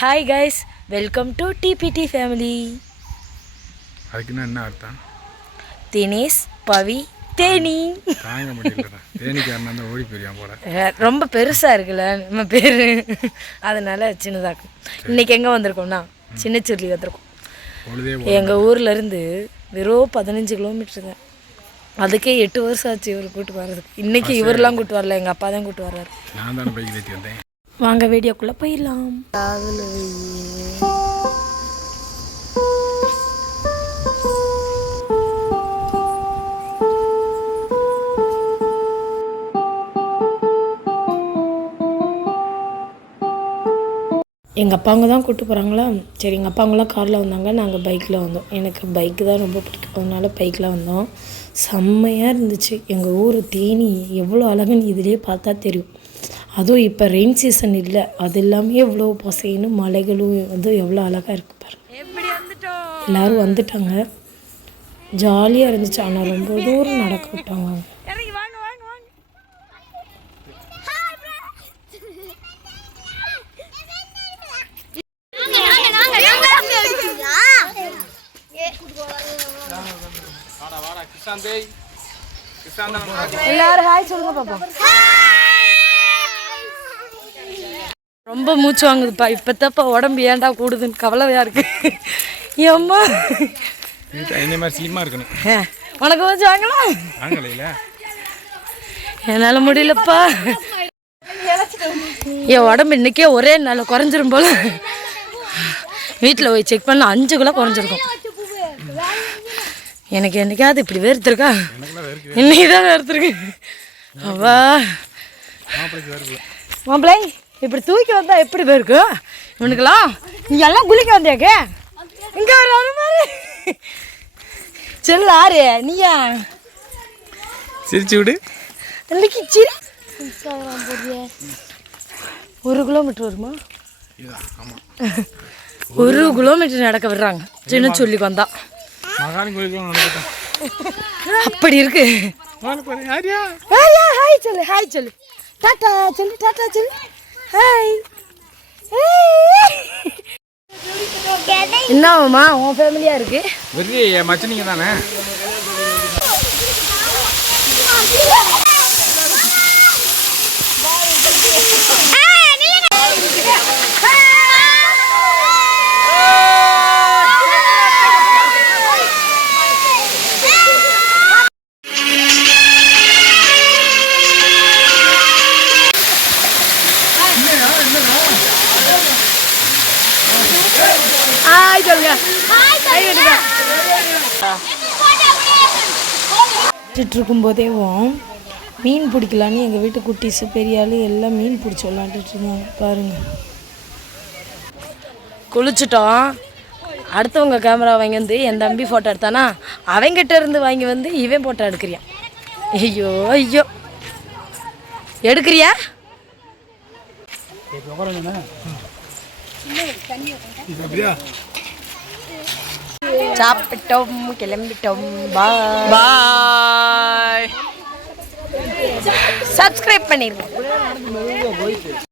Hi guys welcome to DPT family அதுக்குன்னா என்ன அர்த்தம்? தினேஷ் பவி தேனி. தாங்க முடியலடா. தேனிக்காரனா தான் ஓடி போயிருவான் போல? ரொம்ப பெருசாக இருக்குல்ல நம்ம பேர். அதனால சின்னதாக்கும் இன்னைக்கு எங்கே வந்திருக்கோம்னா சின்னச்சுருளி வந்திருக்கோம். எங்கள் ஊர்ல இருந்து வெறும் பதினஞ்சு கிலோமீட்டர் தான். அதுக்கே எட்டு வருஷம் ஆச்சு இவர் கூட்டு வர்றதுக்கு. இன்னைக்கு இவரெல்லாம் கூட்டு வரல எங்கள் அப்பா தான் கூட்டு வர்றாரு. நான் தானே பைக் ஏற்றி வந்தேன். வாங்க வீடியோக்குள்ளே போயிடலாம். எங்கள் அப்பாங்க தான் கூப்பிட்டு போகிறாங்களா சரி எங்கள் அப்பாங்களாம் காரில் வந்தாங்க. நாங்கள் பைக்கில் வந்தோம். எனக்கு பைக்கு தான் ரொம்ப பிடிக்கும். அதனால பைக்கில் வந்தோம். செம்மையாக இருந்துச்சு. எங்கள் ஊர் தேனி எவ்வளோ அழகுன்னு இதுலேயே பார்த்தா தெரியும். அதுவும் இப்போ ரெயின் சீசன் இல்லை. அது எல்லாமே எவ்வளோ பசைன்னு மலைகளும் வந்து எவ்வளோ அழகாக இருக்கு பாரு. எல்லாரும் வந்துட்டாங்க. ஜாலியாக இருந்துச்சு. ஆனால் ரொம்ப தூரம் நடக்க விட்டாங்க எல்லாரும் ஹாய் சொல்லுங்க பாப்பா ரொம்ப மூச்சு வாங்குதுப்பா. இப்போத்தப்ப உடம்பு ஏன்டா கூடுதுன்னு கவலையா இருக்கு. ஏம்மா? இந்த மாதிரி ஸ்லிம்மாக இருக்கணும். உனக்கு மூச்சு வாங்கலாம் வாங்கலையில? என்னால் முடியலப்பா. என் உடம்பு இன்னைக்கே ஒரே நாள் குறைஞ்சிரும் போல. வீட்டில் போய் செக் பண்ண அஞ்சு கிலோ குறைஞ்சிருக்கும். எனக்கு என்னைக்காவது இப்படி வேர்த்திருக்கா? இன்னைக்கு தான் வேர்த்திருக்கு. அவா மாப்பிளைக்கு வருது மாப்பிள்ளை இப்படி தூக்கி வந்தா எப்படி போயிருக்கும் இவனுக்கெல்லாம் நீ எல்லாம் குளிக்க வந்தியாக்க? இங்க ஒரு ஒரு மாதிரி. செல்ல ஆறு நீயா? சிரிச்சு விடு. இன்னைக்கு சிரி. ஒரு கிலோமீட்டர் வருமா? ஒரு கிலோமீட்டர் நடக்க விடுறாங்க. சின்ன சொல்லிக்கு வந்தா. அப்படி இருக்கு. ஹாய் சொல்லு ஹாய் சொல்லு. டாட்டா சொல்லு டாட்டா சொல்லு. ஹாய் என்னம்மா உன் ஃபேமிலியா இருக்கு? வெறி மச்சனிங்க தானே ஹாய் சொல்லுங்க இருக்கும்போதேவும் மீன் பிடிக்கலான்னு எங்கள் வீட்டு குட்டீஸு பெரிய ஆளு எல்லாம் மீன் பிடிச்சி விளாண்டுட்டு இருந்தாங்க. பாருங்க. குளிச்சிட்டோம். அடுத்தவங்க கேமரா வாங்கி வந்து என் தம்பி ஃபோட்டோ எடுத்தானா? அவங்கிட்ட இருந்து வாங்கி வந்து இவன் ஃபோட்டோ எடுக்கிறியான் ஐயோ ஐயோ. எடுக்கிறியா? அப்படியா? சாப்பிட்டோம் கிளம்பிட்டோம். பாய் சப்ஸ்கிரைப் பண்ணிருங்க.